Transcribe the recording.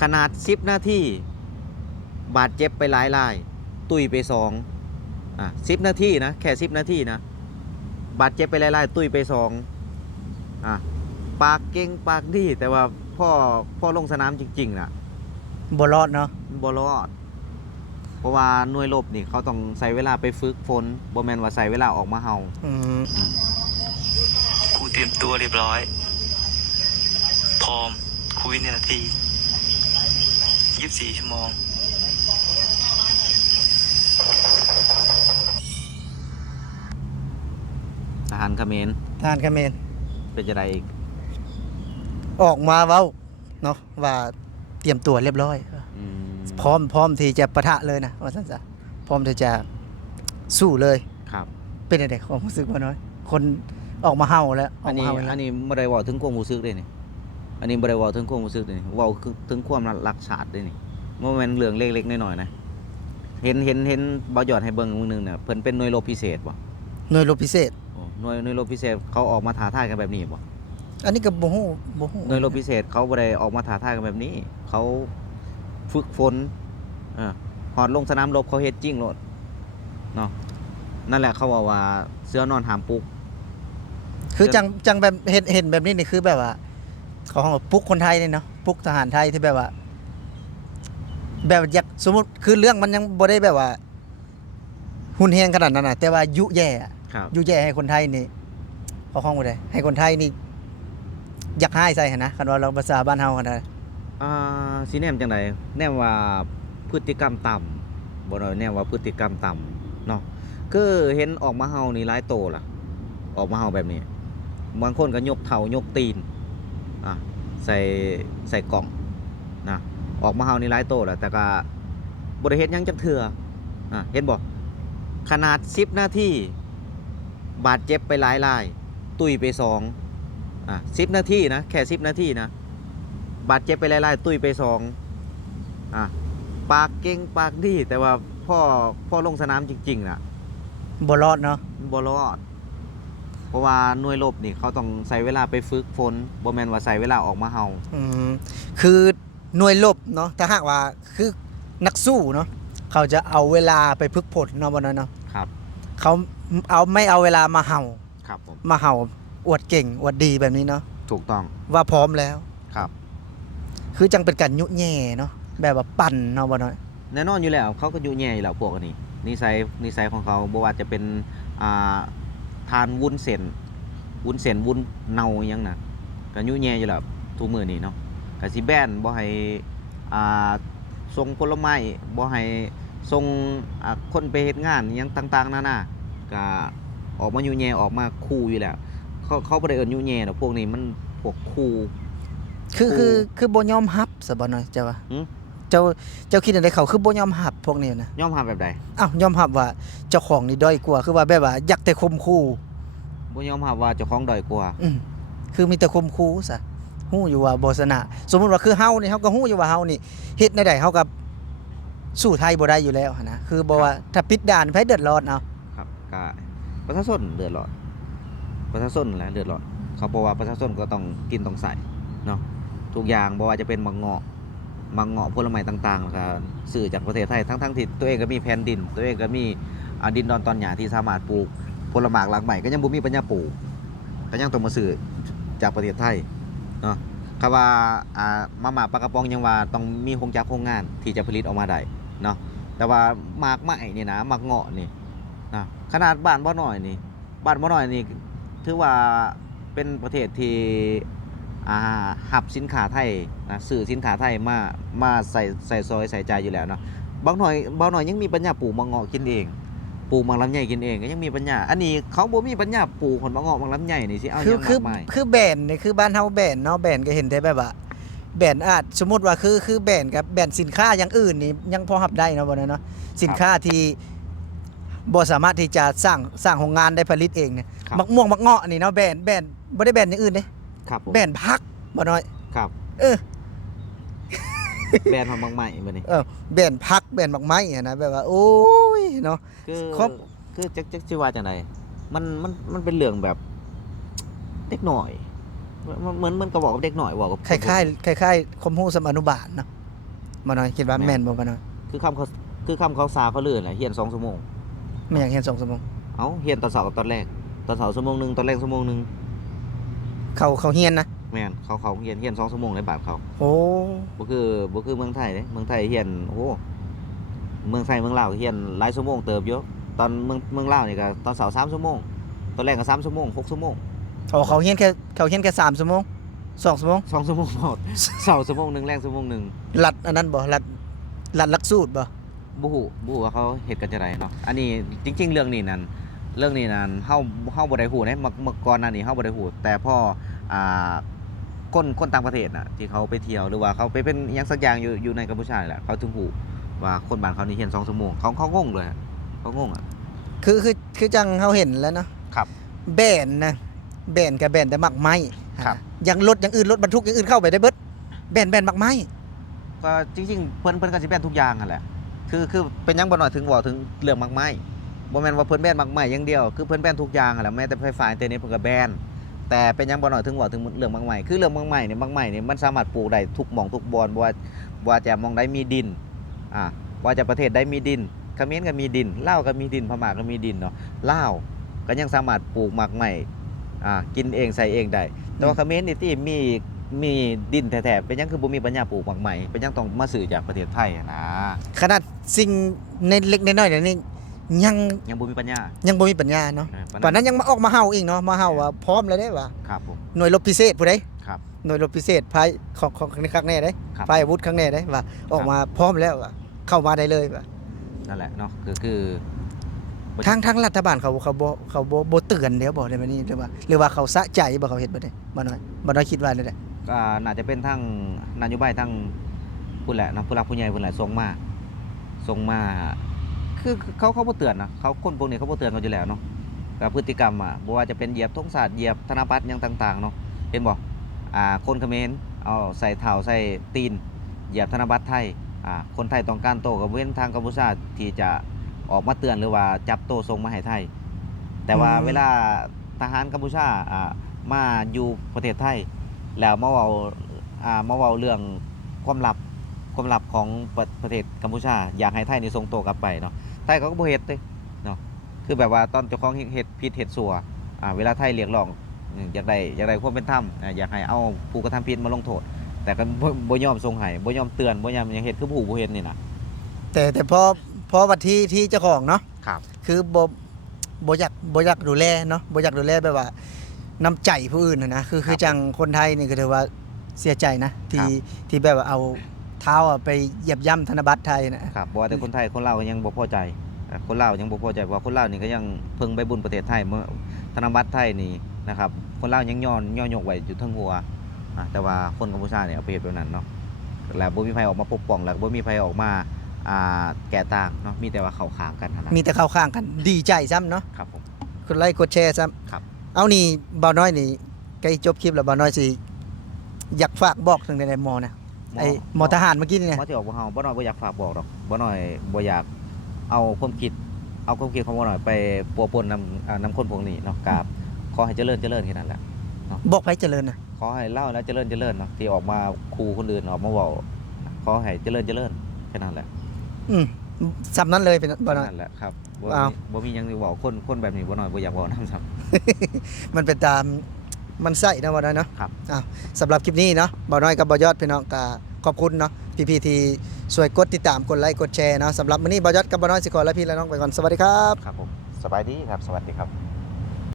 ขนาด10นาทีบาดเจ็บไปหลายรายตุยไป210นาทีนะแค่10นาทีนะบาดเจ็บไปหลายๆตุยไป2ปากเก่งปากดีแต่ว่าพ่อลงสนามจริงๆน่ะบ่รอดเนาะบ่รอดเพราะว่าหน่วยรบนี่เขาต้องใช้เวลาไปฝึกฝนบ่แม่นว่าใช้เวลาออกมาเฮาครูเตรียมตัวเรียบร้อยพร้อมคุยในนาที24 ชั่วโมงทหารเขมรเป็นจังได๋อีกออกมาเว้าเนาะว่าเตรียมตัวเรียบร้อยพร้อมที่จะปะทะเลยนะว่าซั่นซะพร้อมที่จะสู้เลยครับเป็นจังได๋ความรู้สึกบ่น้อยคนออกมาเฮาแล้วอันนี้บ่ได้เว้าถึงความรู้สึกเด้นี่อันนี้บ่ได้เว้าถึงความรู้สึกเด้นี่เว้าถึงความรักชาติเด้นี่บ่แม่นเรื่องเล็กๆน้อยๆนะเห็นบ่ยอดให้เบิ่งมื้อนึงน่ะเพิ่นเป็นหน่วยรบพิเศษบ่หน่วยรบพิเศษหน่วยรบพิเศษเขาออกมาท้าทายกันแบบนี้บ่อันนี้ก็บ่ฮู้หน่วยรบพิเศษเขาบ่ได้ออกมาท้าทายกันแบบนี้เขาฝึกฝนฮอดลงสนามรบเขาเฮ็ดจริงโลดเนาะนั่นแหละเขาว่าเสือนอนหามปลุกคือจังแบบเห็นแบบนี้นี่คือแบบว่าเขาห้องปลุกคนไทยนี่เนาะปลุกทหารไทยที่แบบว่าแบบอยากสมมุติคือเรื่องมันยังบ่ได้แบบว่าหุนแฮงขนาดนั้นน่ะแต่ว่ายุแย่ให้คนไทยนี่เขาห้องบ่ได้ให้คนไทยนี่อยากให้ใส่หั่นนะคันว่าเราภาษาบ้านเฮาคั่นน่ะสิแนมจังได๋แนมว่าพฤติกรรมต่ำบ่น้อยแนมว่าพฤติกรรมต่ำเนาะคือเห็นออกมาเฮานี่หลายโตล่ะออกมาเฮาแบบนี้บางคนก็ยกเท้ายกตีนใส่กล่องนะออกมาเฮานี่หลายโตล่ะแต่ก็บ่ได้เฮ็ดหยังจักเทื่อเห็นบ่ขนาด10นาทีบาดเจ็บไปหลายรายตุยไป10นาทีนะแค่10นาทีนะบาดเจ็บไปหลายๆตุยไปปากเก่งปากดีแต่ว่าพ่อลงสนามจริงๆน่ะบ่รอดเนาะบ่รอดเพราะว่าหน่วยรบนี่เขาต้องใช้เวลาไปฝึกฝนบ่แม่นว่าใช้เวลาออกมาเฮาคือหน่วยรบเนาะถ้าหากว่าคือนักสู้เนาะเขาจะเอาเวลาไปฝึกฝนเนาะบ่นั้นเนาะครับเขาไม่เอาเวลามาเห่าครับผมมาเห่าอวดเก่งอวดดีแบบนี้เนาะถูกต้องว่าพร้อมแล้วครับคือจังเป็นการยุแย่เนาะแบบว่าปั่นเนาะบ่น้อยแน่นอนอยู่แล้วเขาก็ยุแย่อยู่แล้วพวกอันนี้นิสัยของเขาบ่ว่าจะเป็นทานวุ้นเส้นวุ้นเน่าหยังน่ะก็ยุแย่อยู่แล้วทุกมื้อนี้เนาะก็สิแบนบ่ให้ส่งผลไม้บ่ให้ส่งคนไปเฮ็ดงานหยังต่างๆนานาก็ออกมายุแย่ออกมาคูอยู่แล้วเขาบ่ได้เอิ้นยุแย่ดอกพวกนี้มันพวกคูคือบ่ยอมรับซะบ่น้อยเจ้าว่าเจ้าคิดจังได๋เขาคือบ่ยอมรับพวกนี้นะยอมรับแบบใดยอมรับว่าเจ้าของนี่ด้อยกว่าคือว่าแบบว่าอยากแต่ข่มขู่บ่ยอมรับว่าเจ้าของด้อยกว่าคือมีแต่ข่มขู่ซะฮู้อยู่ว่าบ่ชนะสมมุติว่าคือเฮานี่เฮาก็ฮู้อยู่ว่าเฮานี่เฮ็ดแนวใดเฮาก็สู้ไทยบ่ได้อยู่แล้วหั่นนะคือบ่ว่าถ้าปิดด่านไผเดือดร้อนเอาครับก็ประชาชนเดือดร้อนประชาชนแหละเดือดร้อนเขาบอกว่าประชาชนก็ต้องกินต้องใส่เนาะทุกอย่างบ่ว่าจะเป็นมังเงาะผลไม้ต่างๆแล้วก็ซื้อจากประเทศไทยทั้งที่ตัวเองก็มีแผ่นดินตัวเองก็มีดินดอนตอนหญ้าที่สามารถปลูกผลไม้หลากใหม่ก็ยังบ่มีปัญญาปลูกก็ยังต้องมาซื้อจากประเทศไทยเนาะคำว่ามาม่าปลากระป๋องยังว่าต้องมีโรงงานที่จะผลิตออกมาได้เนาะแต่ว่าหมากไม้นี่นะหมากเงาะนี่นะขนาดบ้านบ่น้อยนี่ถือว่าเป็นประเทศที่หับสินค้าไทยนะซื้อสินค้าไทยมาใส่ซอยใส่ใจอยู่แล้วเนาะบางหน่อยยังมีปัญญาปลูกมะเงาะกินเองปลูกมังลำไยกินเองก็ยังมีปัญญาอันนี้เขาบ่มีปัญญาปลูกผลมะเงาะมังลำไยนี่สิเอาอย่างมากมายคือแบนนี่คือบ้านเฮาแบนเนาะแบนก็เห็นได้แบบว่าแบนสมมุติว่าคือแบนกับแบนสินค้าอย่างอื่นนี่ยังพอรับได้เนาะบ่นั้นเนาะสินค้าที่บ่สามารถที่จะสร้างโรงงานได้ผลิตเองเนี่ยมะม่วงมะเงาะนี่เนาะแบนบ่ได้แบนอย่างอื่นเด้ครับผมแบนผักบ่น้อยครับแบนของบางไม้บัดนี้แบนผักแบนบักไม้นะแบบว่าโอ้ยเนาะคือจักสิว่าจังได๋มันเป็นเรื่องแบบเด็กน้อยเหมือนก็บอกกับเด็กน้อยบอกกับคล้ายๆความรู้สมอนุบาลเนาะ บ่น้อยคิดว่า แม่น แม่นบ่บ่น้อย คือคำเขาซาเขาเลื่อนแหละเฮียน2ชั่วโมง ไม่อยากเรียน2ชั่วโมง เอ้าเฮียนตอนเช้ากับตอนแรกตอนเช้าชั่วโมงหนึงตอนแรกชั่วโมงหนึง เขาเรียนนะ แม่นเขาเฮียน2ชั่วโมงในบาทเขา โอ้ บ่คือเมืองไทยเด้เมืองไทยเฮียนโอ้โหเมืองไทยเมืองลาวเฮียนหลายชั่วโมงเติบอยู่ตอนเมืองลาวนี่ก็ตอนเช้า3ชั่วโมงตอนแรกก็3ชั่วโมง6ชั่วโมง อ๋อเขาเรียนแค่3ชั่วโมง2ชั่วโมง 2ชั่วโมงหมดเช้าชั่วโมงหนึงแรกชั่วโมงหนึง รัดอันนั้นบ่รัดหลักสูตรบ่ บ่ฮู้ว่าเขาเฮ็ดกันจังไดเนาะอันนี้จริงๆเรื่องนี้นั่นเฮาบ่ได้ฮู้เด้เมื่อก่อนหน้านี้เฮาบ่ได้ฮู้แต่พออ่าคนต่างประเทศน่ะที่เขาไปเที่ยวหรือว่าเขาไปเป็นอิหยังสักอย่างอยู่ในกัมพูชานี่แหละเขาถึงฮู้ว่าคนบ้านเขานี่เรียน2ชั่วโมงเขางงเลยอะเขางงอ่ะ คือจังเฮาเห็นแล้วเนาะ ครับ แบนนะแบนกับแบนแต่มักไม้ ครับ อย่างรถอย่างอื่นรถบรรทุกอย่างอื่นเข้าไปได้เบิดแบนมักไม้ ก็จริงๆเพิ่นก็สิแม่นทุกอย่างนั่นแหละคือเป็นหยังบ่น้อยถึงเว้าถึงเรื่องมักไม้บ่แม่นว่าเพิ่นแม่นมักไม้อย่างเดียวคือเพิ่นแม่นทุกอย่างนั่นแหละแม้แต่ไฟฟ้าอินเทอร์เน็ตเพิ่นก็แบนแต่เป็นหยังบ่น้อยถึงเว้าถึงเรื่องมักไม้คือเรื่องมักไม้นี่มันสามารถปลูกได้ทุกหม่องทุกบอนบ่ว่าจะหม่องใดมีดินว่าจะประเทศใดมีดินเขมรก็มีดินลาวก็มีดินพม่าก็มีดินเนาะลาวก็ยังสามารถปลูกมักไม้กินเองใส่เองได้แต่ว่าเขมรนี่ที่มีดินแท้ๆเป็นหยังคือบ่มีปัญญาปลูกหมักใหม่เป็นหยังต้องมาซื้อจากประเทศไทยอะนะ ขนาดสิ่งในเล็กน้อยๆเดี๋ยวนี้ยัง ยังบ่มีปัญญา บ่มีปัญญาเนาะ ปาน ป่านนั้นยังมาออกมาเฮาอีกเนาะมาเฮาว่าพร้อมแล้วเด้ว่า ครับผม หน่วยรบพิเศษผู้ใด ครับ หน่วยรบพิเศษภายของครั้งแน่เด้ ครับ ภายอาวุธครั้งแน่เด้ว่าออกมาพร้อมแล้วว่าเข้ามาได้เลยว่า นั่นแหละเนาะคือ ทางรัฐบาลเขาบ่เตือนเดี๋ยวบอกได้บัดนี้หรือว่าเขาสะใจบ่เขาเฮ็ดบ่ได้บ่น้อยคิดว่าได้ ก็น่าจะเป็นทั้งนโยบายทั้งผู้แหละเนาะผู้หลักผู้ใหญ่ผู้แหละส่งมาคือเขาบ่เตือนนะเขาคนพวกนี้เขาบ่เตือนกันอยู่แล้วเนาะกับพฤติกรรมบ่ว่าจะเป็นเหยียบธงชาติเหยียบธนบัตรหยังต่างๆเนาะเห็นบ่คนเขมรเอาใส่เท้าใส่ตีนเหยียบธนบัตรไทยคนไทยต้องการโต้กับเว้นทางกัมพูชาที่จะออกมาเตือนหรือว่าจับโต้ส่งมาให้ไทย แต่ว่าเวลาทหารกัมพูชามาอยู่ประเทศไทย แล้วมาเว้าเรื่องความลับของประเทศกัมพูชาอยากให้ไทยนี่ส่งตัวกลับไปเนาะไทยเขาก็บ่เฮ็ดเด้เนาะคือแบบว่าตอนเจ้าของเฮ็ดผิดเฮ็ดชั่วเวลาไทยเรียกร้องอยากได้ความเป็นธรรมอยากให้เอาผู้กระทำผิดมาลงโทษแต่ก็บ่ยอมส่งให้บ่ยอมเตือนบ่ยอมหยังเฮ็ดคือผู้บ่เฮ็ดนี่นะ แต่พอวันที่เจ้าของเนาะ ครับ คือบ่อยากดูแลเนาะบ่อยากดูแลแบบว่าน้ำใจผู้อื่นนะคือจังคนไทยนี่ก็ถือว่าเสียใจนะที่แบบว่าเอาเท้าไปเหยียบย่ำธนบัตรไทยนะครับ บ่ว่าแต่คนไทยคนลาวก็ยังบ่พอใจคนลาวยังบ่พอใจเพราะว่าคนลาวนี่ก็ยังเพิ่งไปบุญประเทศไทยเมื่อธนบัตรไทยนี่นะครับคนลาวยังย่อยกไว้อยู่เทั้งหัวแต่ว่าคนกัมพูชาเนี่ยเอาไปเฮ็ดแบบนั้นเนาะแล้วบ่มีไผออกมาปกป้องแล้วบ่มีไผออกมาแก้ต่างเนาะมีแต่ว่าเข้าข้างกันเท่านั้น มีแต่เข้าข้างกันดีใจซ้ำเนาะ ครับผม กดไลค์กดแชร์ซ้ ครับ ำเอานี่บ่าวน้อยนี่ใกล้จบคลิปแล้วบ่าวน้อยสิอยากฝากบอกถึงในหมอนะไอ้หมอทหารเมื่อกี้นี่นะ หมอที่ออกบ่เฮาบ่น้อยบ่อยากฝากบอกดอกบ่น้อยบ่อยากเอาความคิดของบ่น้อยไปปัวปนนำคนพวกนี้เนาะกับขอให้เจริญแค่นั้นแหละ บอกไผเจริญนะ ขอให้เล่าแล้วเจริญเนาะที่ออกมาขู่คนอื่นออกมาเว้าขอให้เจริญแค่นั้นแหละ สำนั้นเลยเป็นบ่าวน้อย นั่นแหละครับ อ้าว บ่มีหยังสิเว้าคนแบบนี้บ่น้อยบ่อยากเว้านำครับ มันเป็นตามมันใส่นะบ่าวน้อยเนาะ ครับ อ้าวสำหรับคลิปนี้เนาะบ่าวน้อยกับบ่าวยอดพี่น้องก็ขอบคุณเนาะพี่ๆที่ช่วยกดติดตามกดไลค์กดแชร์เนาะสำหรับมื้อนี้บ่าวยอดกับบ่าวน้อยสิขอลาพี่และน้องไปก่อนสวัสดีครับ ครับผมสบายดีครับสวัสดีครับ